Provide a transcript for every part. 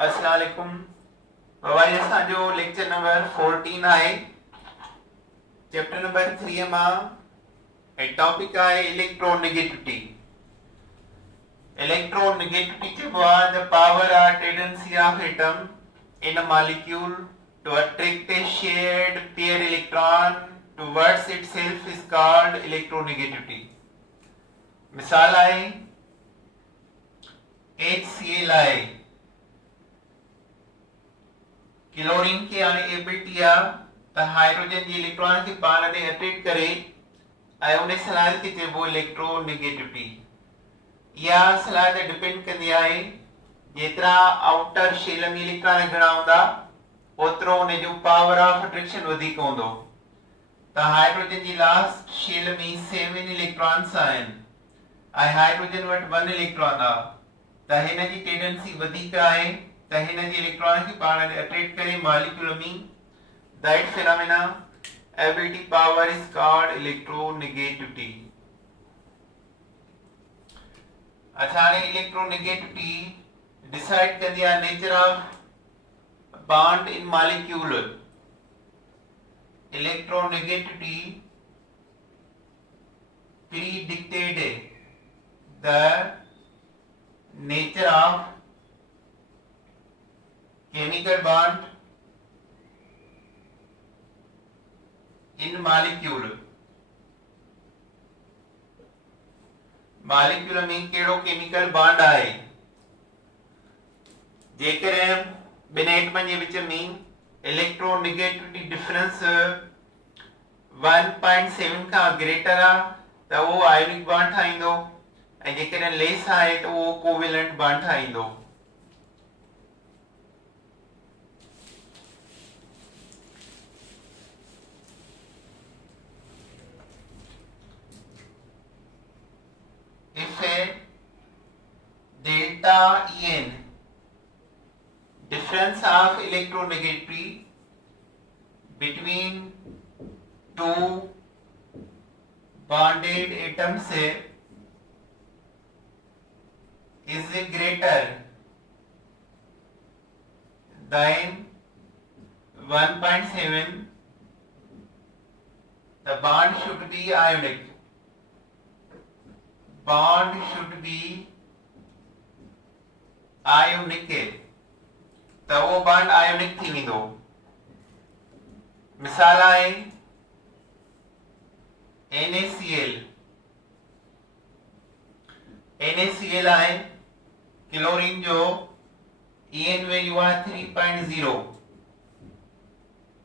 अस्सलाम वालेकुम। भाई असांजो लेक्चर नंबर 14 आहे। चैप्टर नंबर 3 मां टॉपिक आहे इलेक्ट्रोनेगेटिविटी। इलेक्ट्रोनेगेटिविटी चइबो आहे the power or tendency of atom in a molecule to attract a shared pair electron towards itself is called electronegativity. मिसाल आहे HCl आहे। क्लोरीन की एबिलिटी आहे त हाइड्रोजन जी इलेक्ट्रॉन खे पाण ॾे अट्रैक्ट करे ऐं उन सलाह खे चइबो इलेक्ट्रोनेगेटिविटी। इहा सलाह ते डिपेंड कंदी आहे जेतिरा आउटर शेल में इलेक्ट्रॉन घणा हूंदा ओतिरो उन जो पावर ऑफ अट्रैक्शन वधीक हूंदो। त हाइड्रोजन जी लास्ट शेल में 7 इलेक्ट्रॉन्स आहिनि ऐं हाइड्रोजन वटि 1 इलेक्ट्रॉन आहे त हिन जी टेंडेंसी वधीक आहे त हिन जी इलेक्ट्रॉन खे पाण ॾे अट्रैक्ट करे मॉलिक्यूल में that phenomena ability power is called electronegativity. अच्छा हाणे इलेक्ट्रोनेगेटिविटी डिसाइड कंदी आहे nature of bond in molecule. Electronegativity predicted the nature of chemical bond in molecule। Molecule में कहिड़ो केमिकल बॉन्ड आहे। जेकॾहिं ॿिनि एटमनि जे विच में इलेक्ट्रोनेगेटिविटी डिफरेंस 1.7 खां ग्रेटर आहे त उहो आयोनिक बॉन्ड ठाहींदो ऐं जेकॾहिं लेस आहे त उहो कोवेलेंट बॉन्ड ठाहींदो। If a delta En difference of electronegativity between two bonded atoms is greater than 1.7, the bond should be ionic। bond should be ionic त वो बॉन्ड आयोनिक थी वेंदो। मिसाल आहे NaCl। NaCl आहे क्लोरीन जो En वैल्यू आहे 3.0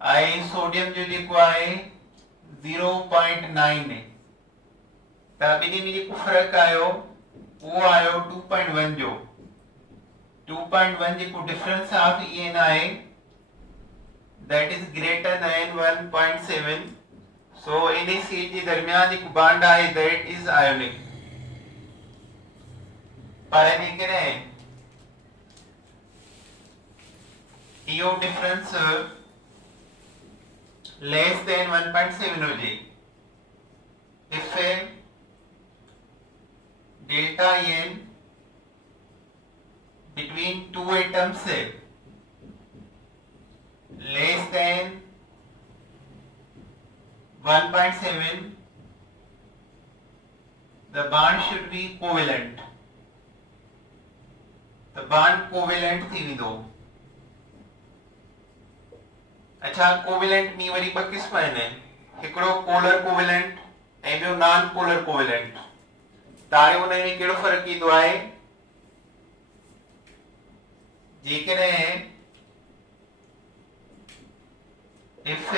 ऐं सोडियम जो जेको आहे 0.9 त ॿिन्ही में जेको फ़र्क़ु आयो उहो आयो 2.1 जो। 2.1 जेको डिफरेंस ऑफ En आहे that is greater than 1.7। So NaCl जे दरमियान जेको बॉन्ड आहे दैट इज आयोनिक। पर जेकॾहिं इहो डिफरेंस लेस देन 1.7 हुजे, if delta En between two atoms less than 1.7, the bond should be covalent। the bond covalent थी वेंदो। अच्छा कोवेलेंट में वरी ॿ क़िस्म आहिनि, हिकिड़ो पोलर कोवेलेंट ऐं ॿियो नॉन पोलर कोवेलेंट। तारे उन में कहिड़ो फ़र्क़ु ईंदो आहे। जेकॾहिं if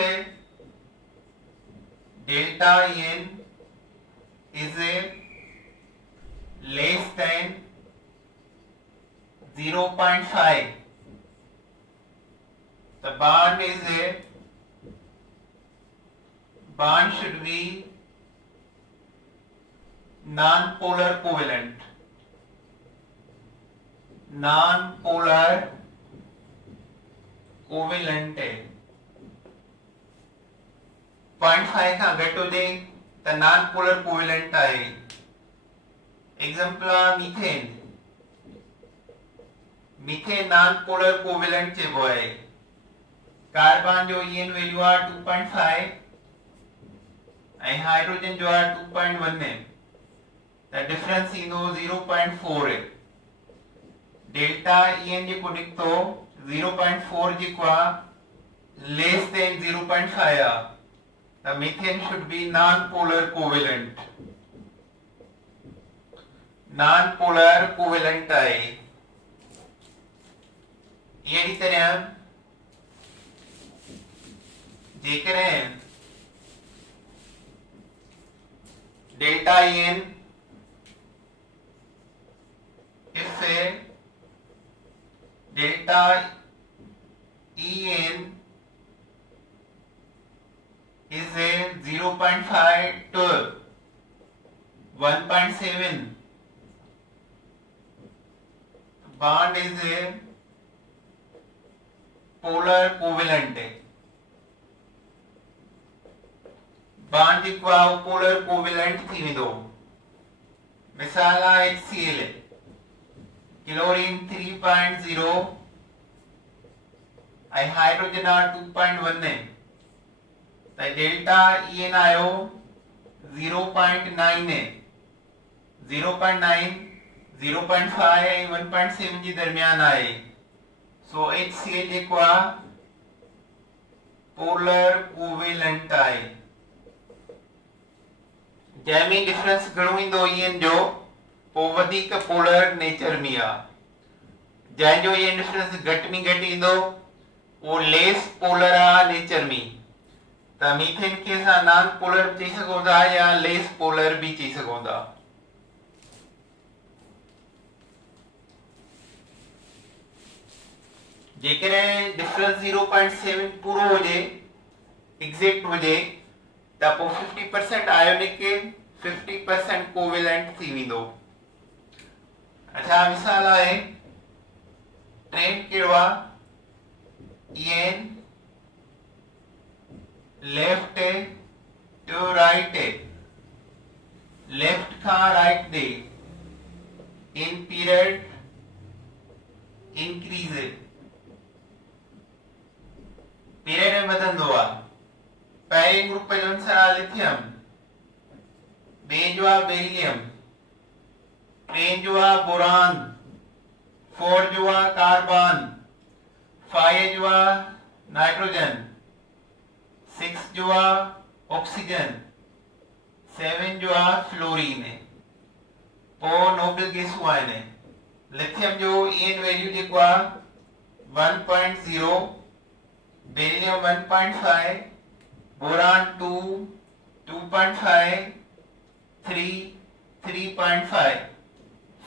delta En is less than 0.5, the bond should be non-polar covalent। non-polar covalent है 0.5 खां घटि हुजे त non-polar covalent आहे। Example methane. Methane non polar covalent चइबो आहे। कार्बन जो EN वैल्यू आहे 2.5 ऐं हाइड्रोजन जो आहे 2.1 है त डिफरेंस ईंदो 0.4 है। डेल्टा EN जेको निकतो 0.4 जेको आहे लेस देन 0.5 आहे त methane should be non polar covalent. Non polar covalent आहे। अहिड़ी तरह जेकॾहिं delta EN if delta EN is a 0.5 to 1.7, bond is a polar covalent है। बॉन्ड जेको आहे उहो पोलर कोवेलेंट थी वेंदो। मिसाल आहे HCl क्लोरीन 3.0 ऐं हाइड्रोजन आहे 2.1 है त डेल्टा EN आयो 0.9 है। 0.9 0.5 ऐं 1.7 जे दरमियान आहे। सो HCl जेको आहे पोलर कोवेलेंट आहे। जंहिंमें डिफरेंस घणो ईंदो EN जो पोइ वधीक पोलर नेचर में आहे। जंहिंजो EN डिफरेंस घटि में घटि ईंदो उहो लेस पोलर आहे नेचर में। त मीथेन खे असां नॉन पोलर बि चई सघूं था या लेस पोलर बि चई सघूं था। जेकॾहिं डिफरेंस 0.7 पूरो हुजे एग्जैक्ट हुजे त पोइ 50% आयोनिक 50% कोवेलेंट थी वेंदो। अच्छा मिसाल आहे ट्रेंड कहिड़ो आहे EN left to right left खां राइट ॾे इन पीरियड इंक्रीज पीरियड में वधंदो आहे। पहिरें ग्रुप जो आंसर आहे लिथियम, ॿिए जो आहे बेरिलियम, टे जो आहे बोरान, 4 जो आहे कार्बन, 5 जो आहे नाइट्रोजन, 6 जो आहे ऑक्सीजन, 7 जो आहे फ्लोरीन। पोइ नोबल गैसूं आहिनि। लिथियम जो EN वैल्यू जेको आहे 1.0, बेरिलियम 1.5, बोरान 2, 2.5, 3, 3.5,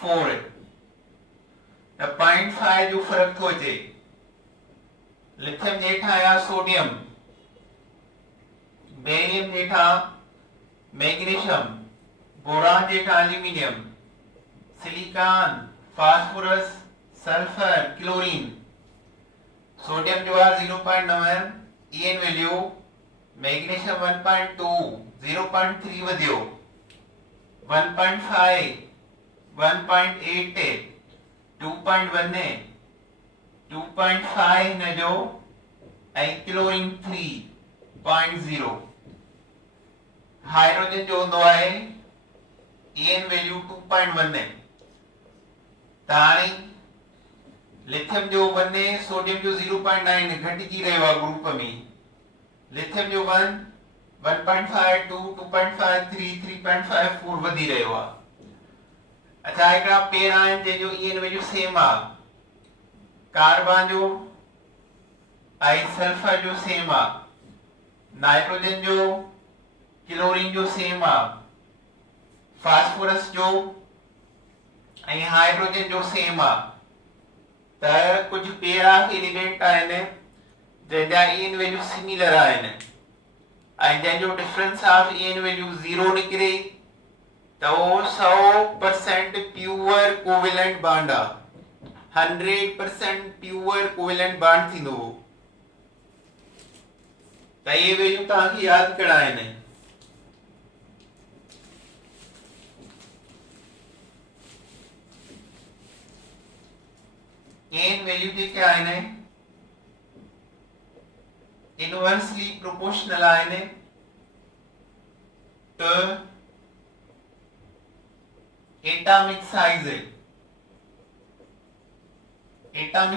4 त 0.5 जो फर्क थो अचे। लिथियम जेठा आया सोडियम, बेरिलियम जेठा मैग्नीशियम, बोरान जेठा aluminium, silicon, phosphorus, sulphur, chlorine. Sodium जो आहे 0.9 EN वैल्यू, मैग्नीशियम 1.2, 0.3 वधियो, 1.5, 1.8, 2.1, 2.5 हिन जो ऐं क्लोरीन 3.0। हाइड्रोजन जो हूंदो आहे EN वैल्यू 2.1 है। त हाणे लिथियम जो 1, सोडियम जो 0.9 घटिजी रहियो आहे ग्रुप में। लिथियम जो 1, 1.5, 2, 2.5, 3, 3.5, 4 वधी रहियो आहे। अच्छा हिकिड़ा पेर आहिनि जंहिंजो EN वैल्यू सेम आहे। कार्बन जो ऐं सल्फर जो सेम आहे। नाइट्रोजन जो क्लोरीन जो सेम आहे। फास्फोरस जो ऐं हाइड्रोजन जो सेम आहे। त कुछ पेयर ऑफ एलिमेंट आहिनि जंहिंजा EN वैल्यू सिमिलर आहिनि ऐं जंहिंजो डिफरेंस ऑफ EN वैल्यू 0 निकिरे त उहो 100% प्योर कोवेलेंट बॉन्ड आहे। 100% प्योर कोवेलेंट बॉन्ड थींदो। त इहे वैल्यू तव्हांखे यादि करणा आहिनि। एन वैल्यू जेके आहिनि इनवर्सली प्रोपोर्शनल आहिनि त एटॉमिक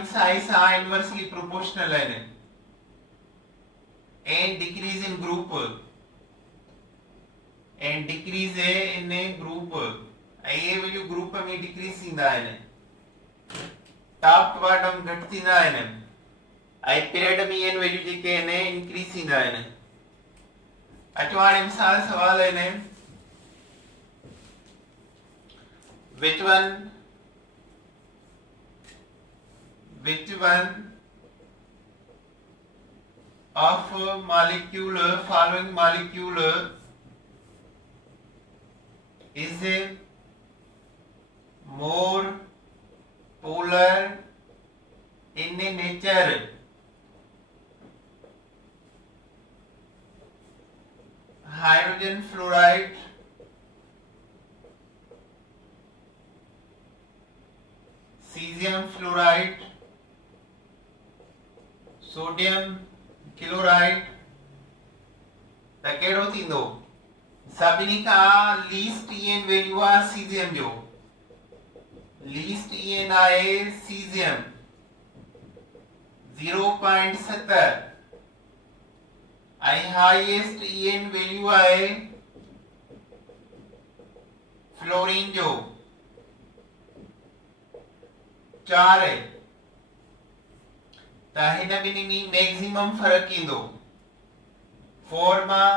साइज सां इनवर्सली प्रोपोर्शनल आहिनि and decrease in group ये वैल्यू ग्रुप में डिक्रीज थींदा आहिनि टॉप टू बॉटम घटि थींदा आहिनि ऐं पीरियड में एन वैल्यू जेके आहिनि इंक्रीज थींदा आहिनि। अचो हाणे मिसाल सवाल आहिनि which one of following molecule is more polar in nature? Hydrogen fluoride, cesium fluoride, sodium chloride त कहिड़ो थींदो? सभिनी खां लीस्ट ईएन वैल्यू आहे सीज़ियम जो, लीस्ट ईएन आहे सीज़ियम 0.70 ऐं हाईएस्ट ईएन वैल्यू आहे फ्लोरीन जो 4 आहे। त हिन ॿिन्ही में मैक्सिमम फर्क ईंदो 4 मां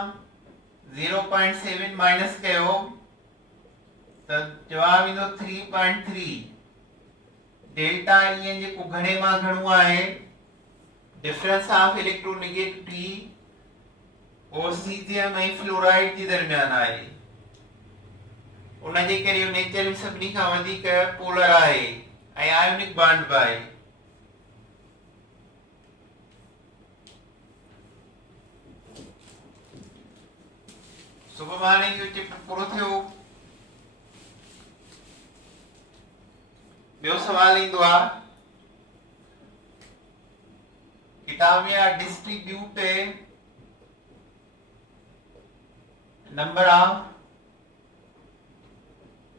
0.7 माइनस कयो त जवाब ईंदो 3.3। डेल्टा ईएन जेको घणे मां घणो आहे डिफरेंस ऑफ इलेक्ट्रोनेगेटिविटी ओ सीज़ियम ऐं फ्लोराइड जे दरमियान आहे उन जे करे नेचर में सभिनी खां वधीक पोलर आहे ऐं आयोनिक बॉन्ड बि आहे। सुभाणे इहो चैप्टर पूरो थियो। ॿियो सवाल ईंदो आहे किताब में distribute number of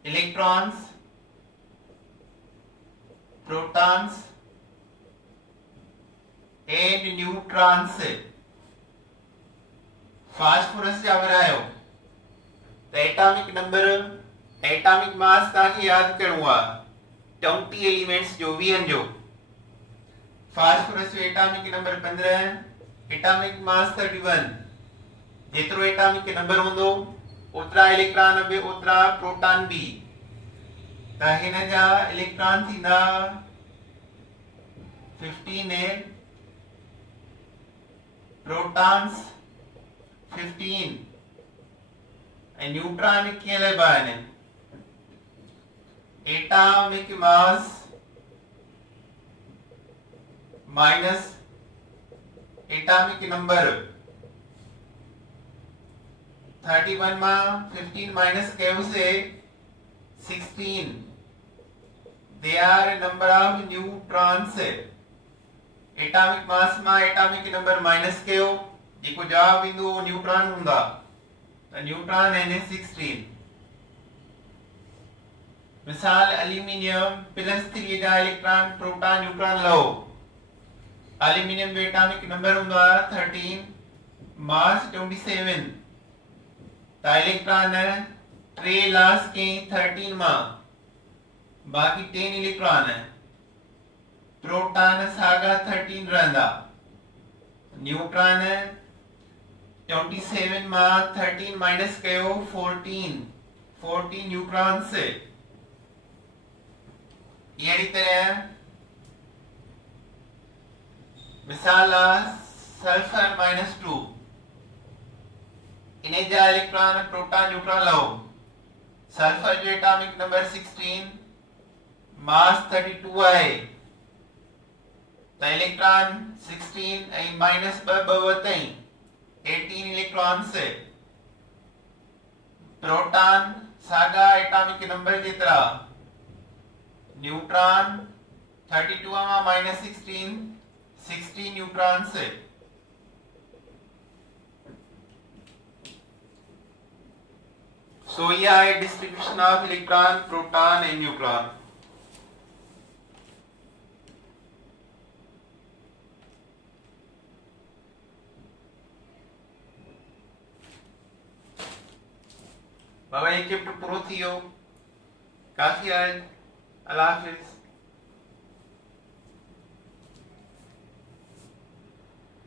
electrons, protons and neutrons. Phosphorus जा विरायो त एटॉमिक नंबर एटॉमिक मास तव्हांखे यादि करिणो आहे 20 एलिमेंट्स जो 20 जो। फास्फोरस जो एटॉमिक नंबर 15, एटॉमिक मास 31। जेतिरो एटॉमिक नंबर हूंदो ओतिरा इलेक्ट्रॉन बि ओतिरा प्रोटॉन बि। त हिन जा इलेक्ट्रॉन थींदा 15 प्रोटॉन्स 15 and न्यूट्रॉन कीअं लभा आहिनि? Atomic mass minus atomic number 31 मां 15 माइनस कयोसे 16 they are number of neutrons। Atomic mass मां एटॉमिक नंबर माइनस कयो जेको जवाब ईंदो न्यूट्रॉन हूंदा त न्यूट्रॉन आहिनि 16। मिसाल एल्यूमिनियम +3 जा इलेक्ट्रॉन प्रोटॉन न्यूट्रॉन लो। एल्यूमिनियम जो एटॉमिक नंबर हूंदो आहे 13 मास 27 त इलेक्ट्रॉन 3 लास के 13 मां बाकी 10 इलेक्ट्रॉन प्रोटॉन सागा 13 रहंदा। न्यूट्रॉन 27 मां 13 माइनस कयो 14 न्यूट्रॉन से। यही तरह मिसाल सल्फर -2 इन्हें जा इलेक्ट्रॉन प्रोटॉन न्यूट्रॉन लो। सल्फर जो एटॉमिक नंबर 16 मास 32 है त इलेक्ट्रॉन 16 ऐं -2 वतई 18 इलेक्ट्रॉन से। प्रोटॉन सागा एटॉमिक नंबर जेतरा न्यूट्रॉन 32 માં -16 60 ન્યુટ્રોન છે. So यह है distribution of electron, proton and neutron. बाबा ये चैप्टर पूरा थियो. काफी आज. अल्लाह हाफिज.